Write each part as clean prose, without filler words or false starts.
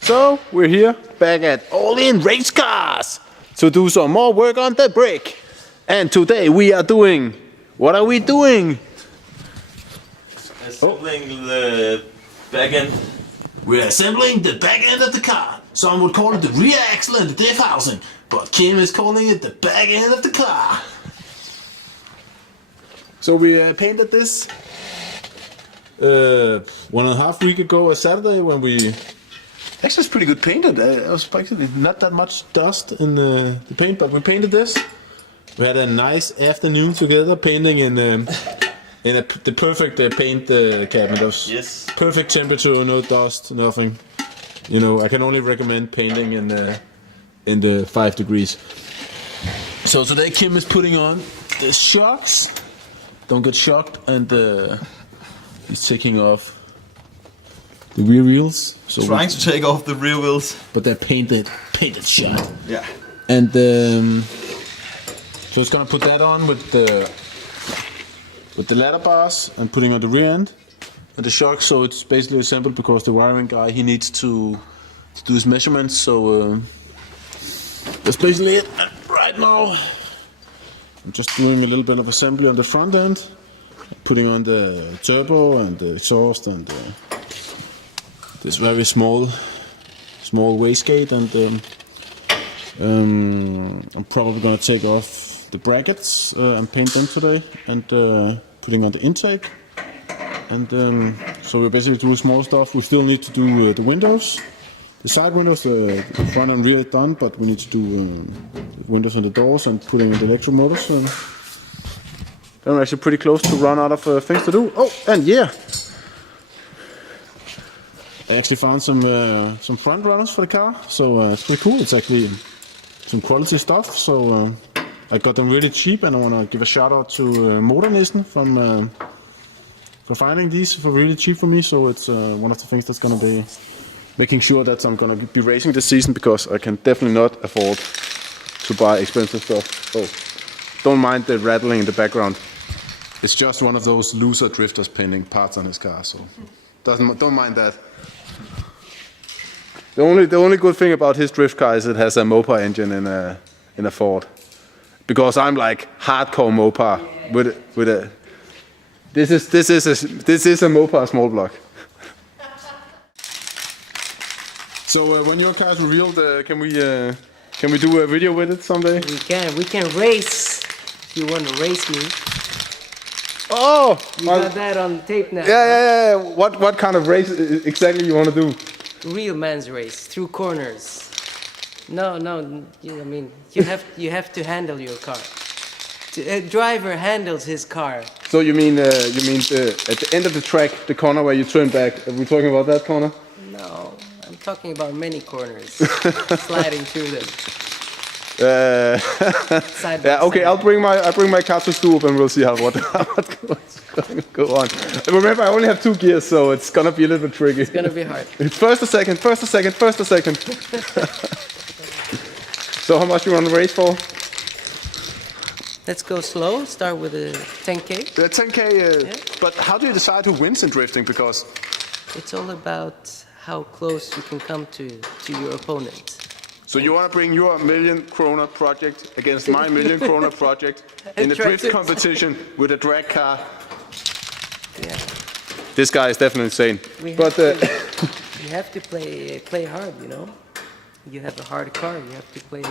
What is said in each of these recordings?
So we're here back at All In Race Cars to do some more work on the brake. And today we are doing, what are we doing? Assembling the back end. We're assembling the back end of the car. Some would call it the rear axle and the diff housing, but Kim is calling it the back end of the car. So we painted this 1.5 weeks ago, a Saturday, when we... Actually, it's pretty good painted. I was expecting not that much dust in the paint, but we painted this. We had a nice afternoon together painting in the perfect paint cabinet. Yes. Perfect temperature, no dust, nothing. You know, I can only recommend painting in the 5 degrees. So today Kim is putting on the shocks. Don't get shocked, and he's taking off the rear wheels. So Trying to take off the rear wheels. but they're painted shut. Yeah. And so it's gonna put that on with the ladder bars and putting on the rear end and the shocks. So it's basically assembled because the wiring guy, he needs to do his measurements. So that's basically it right now. I'm just doing a little bit of assembly on the front end, putting on the turbo and the exhaust and this very small wastegate, and I'm probably gonna take off the brackets and paint them today, and putting on the intake, and so we basically do small stuff. We still need to do the windows, the side windows, the front and rear is done, but we need to do the windows and the doors and putting in the electric motors. Then we're actually pretty close to run out of things to do. Oh, and yeah, I actually found some front runners for the car, so it's pretty cool. It's actually some quality stuff, so I got them really cheap, and I want to give a shout out to Motornisten for finding these for really cheap for me. So it's one of the things that's going to be making sure that I'm going to be racing this season, because I can definitely not afford to buy expensive stuff. Oh, don't mind the rattling in the background. It's just one of those loser drifters painting parts on his car, so don't mind that. The only good thing about his drift car is it has a Mopar engine in a Ford, because I'm like hardcore Mopar with a. This is a Mopar small block. So when your car is revealed, can we do a video with it someday? We can race. If you want to race me. Oh, you got that on tape now. Yeah. What kind of race exactly you want to do? Real man's race through corners. No. I mean, you have to handle your car. A driver handles his car. So you mean at the end of the track, the corner where you turn back? Are we talking about that corner? No, I'm talking about many corners, sliding through them. Side by Yeah. Okay. side. I'll bring my car to Sturup, and we'll see what's going to go on. Remember, I only have 2 gears, so it's gonna be a little bit tricky. It's gonna be hard. It's first a second. So how much you want to race for? Let's go slow. Start with a 10K. The 10K. Yeah. But how do you decide who wins in drifting? Because It's all about how close you can come to your opponent. so you want to bring your 1 million kroner project against my 1 million kroner project in a drift Attractive. competition with a drag car. Yeah. This guy is definitely insane. We have But You have to play hard, you know. You have a hard car. You have to play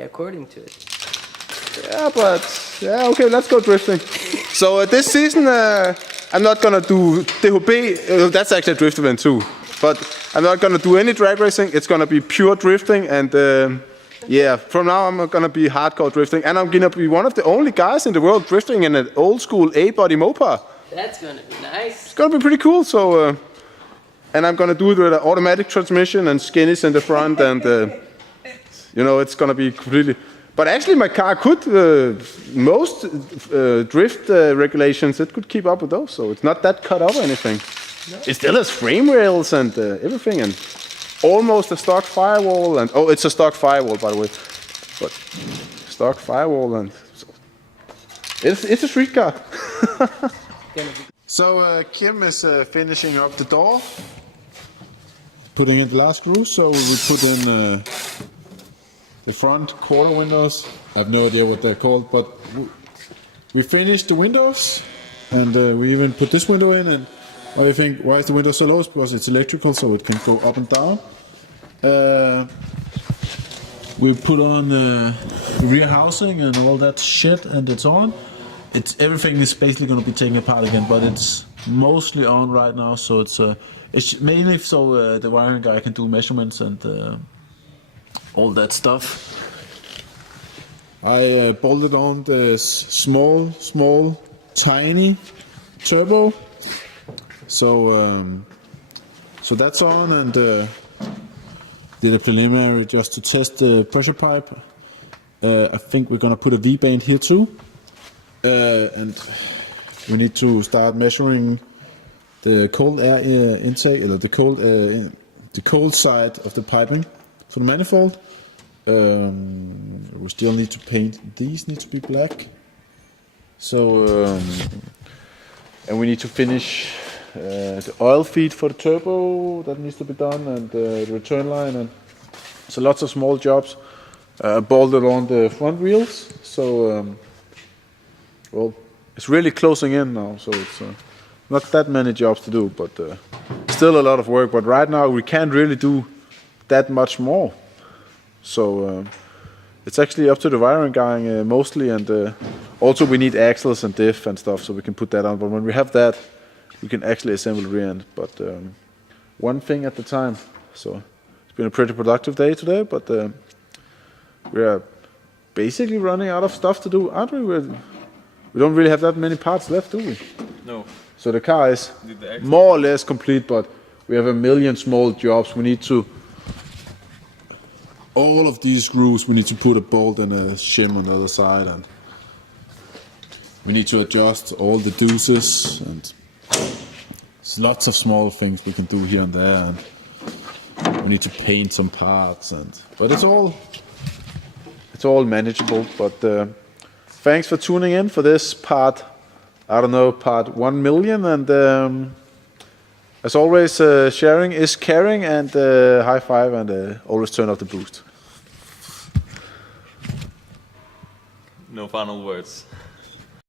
according to it. yeah, okay, let's go drifting. So this season, I'm not gonna do DHB. That's actually a drift event too. But I'm not gonna do any drag racing. It's gonna be pure drifting, and yeah, from now I'm gonna be hardcore drifting, and I'm gonna be one of the only guys in the world drifting in an old school A-body Mopar. That's gonna be nice. It's gonna be pretty cool. So, and I'm gonna do it with an automatic transmission and skinnies in the front, and it's gonna be completely. But actually, my car could most drift regulations. It could keep up with those, so it's not that cut up or anything. No. It still has frame rails and everything, and almost a stock firewall. And oh, it's a stock firewall, by the way. But stock firewall, and so it's a street car. So Kim is finishing up the door. putting in the last screw. So we put in the front quarter windows. I have no idea what they're called, but we finished the windows, and we even put this window in. And why do you think? Why is the window so low? It's because it's electrical, so it can go up and down. We put on the rear housing and all that shit, and it's on. Everything is basically going to be taken apart again, but it's mostly on right now. So it's mainly so the wiring guy can do measurements and all that stuff. I bolted on the small, tiny turbo. So that's on, and did a preliminary just to test the pressure pipe. I think we're gonna put a V-band here too, and we need to start measuring the cold air intake, or the cold side of the piping for the manifold. We still need to paint. These need to be black. So and we need to finish the oil feed for the turbo. That needs to be done, and the return line, and so lots of small jobs. Bolted on the front wheels. So well, it's really closing in now. So it's not that many jobs to do, but still a lot of work. But right now we can't really do that much more. So it's actually up to the wiring guy mostly, and also we need axles and diff and stuff, so we can put that on. But when we have that, we can actually assemble the rear end. But one thing at a time. So it's been a pretty productive day today, but we are basically running out of stuff to do, aren't we? We don't really have that many parts left, do we? No. So the car is more or less complete, but we have a million small jobs. We need to... All of these screws, we need to put a bolt and a shim on the other side, and we need to adjust all the deuces, and there's lots of small things we can do here and there, and we need to paint some parts, but it's all manageable. But thanks for tuning in for this part, I don't know, part 1 million, and as always, sharing is caring, and high five, and always turn off the boost. No final words.